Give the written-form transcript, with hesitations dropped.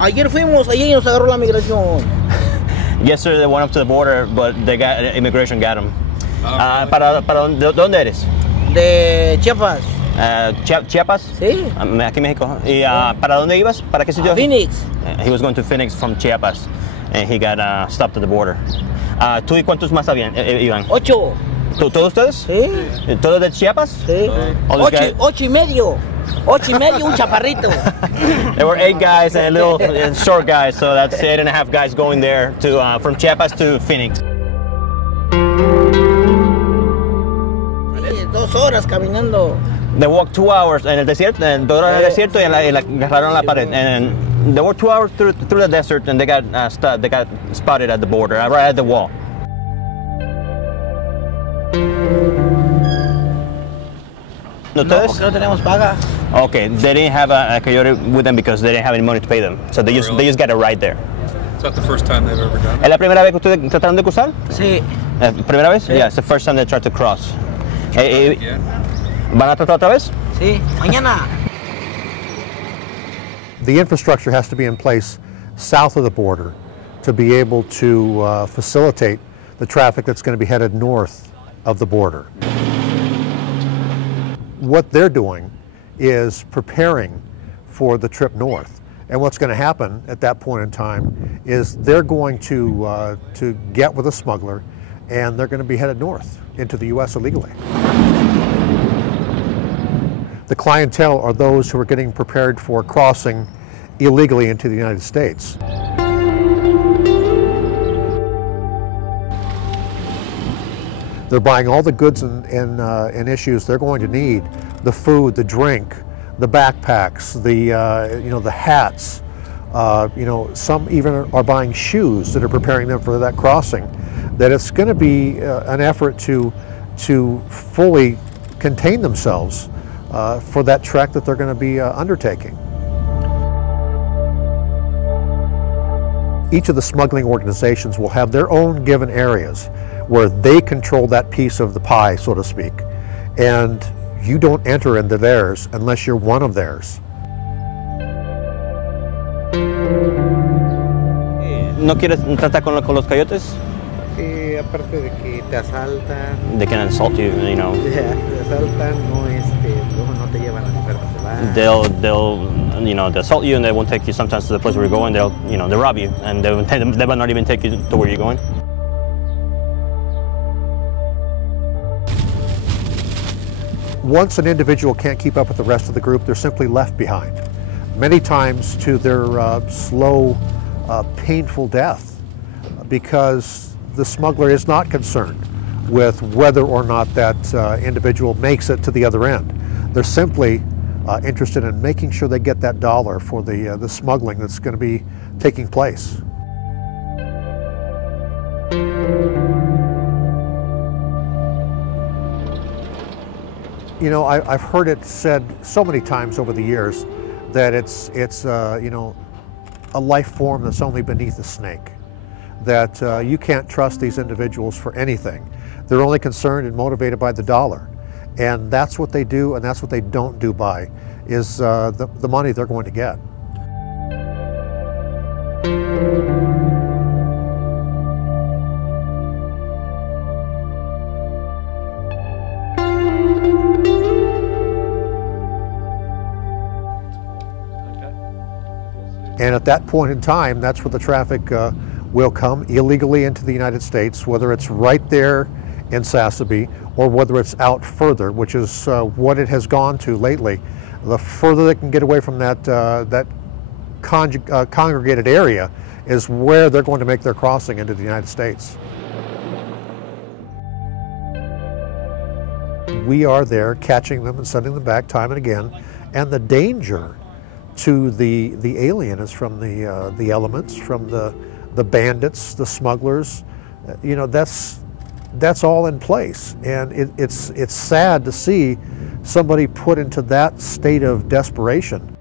Ayer fuimos allí y nos agarró la migración. Yesterday they went up to the border, but immigration got them. ¿Para dónde eres? De Chiapas. Chiapas? Sí. Aquí en México. ¿Y para dónde ibas? ¿Para qué sitio? Phoenix. He was going to Phoenix from Chiapas, and he got stopped at the border. ¿Tú y cuántos más iban? 8. ¿Todos ustedes? Sí. ¿Todos de Chiapas? Sí. 8 y medio. 8 y medio, un chaparrito. There were 8 guys and a little short guy, so that's 8.5 guys going there to from Chiapas to Phoenix. 2 horas caminando. They walked 2 hours en el desierto, 2 horas en el desierto y agarraron la pared. And they walked 2 hours through the desert, and they got spotted at the border, right at the wall. No, porque no tenemos paga. Okay, they didn't have a coyote with them because they didn't have any money to pay them. So they just got a ride there. Is that the first time they've ever done it? ¿Es la primera vez que ustedes trataron de cruzar? Sí. ¿Primera vez? Sí. Yeah, it's the first time they tried to cross. Yeah. ¿Van a tratar otra vez? Sí, mañana. The infrastructure has to be in place south of the border to be able to facilitate the traffic that's going to be headed north of the border. What they're doing is preparing for the trip north. And what's going to happen at that point in time is they're going to get with a smuggler, and they're going to be headed north into the U.S. illegally. The clientele are those who are getting prepared for crossing illegally into the United States. They're buying all the goods and issues they're going to need: the food, the drink, the backpacks, the hats. Some even are buying shoes that are preparing them for that crossing. That it's going to be an effort to fully contain themselves for that trek that they're going to be undertaking. Each of the smuggling organizations will have their own given areas where they control that piece of the pie, so to speak, and you don't enter into theirs unless you're one of theirs. ¿No quieres tratar con los coyotes? Sí, aparte de que te asaltan. They can assault you, you know. Te asaltan, luego no te llevan a lugar donde vas. They'll assault you, and they won't take you sometimes to the place where you're going. They'll rob you, and they will not even take you to where you're going. Once an individual can't keep up with the rest of the group, they're simply left behind, many times to their slow, painful death, because the smuggler is not concerned with whether or not that individual makes it to the other end. They're simply interested in making sure they get that dollar for the smuggling that's going to be taking place. You know, I've heard it said so many times over the years that it's a life form that's only beneath a snake, that you can't trust these individuals for anything. They're only concerned and motivated by the dollar, and that's what they do, and that's what they don't do by, is the money they're going to get. And at that point in time, that's where the traffic will come illegally into the United States, whether it's right there in Sassabee or whether it's out further, which is what it has gone to lately. The further they can get away from that congregated area is where they're going to make their crossing into the United States. We are there catching them and sending them back time and again, and the danger to the alien is from the elements, from the bandits, the smugglers. You know, that's all in place, and it's sad to see somebody put into that state of desperation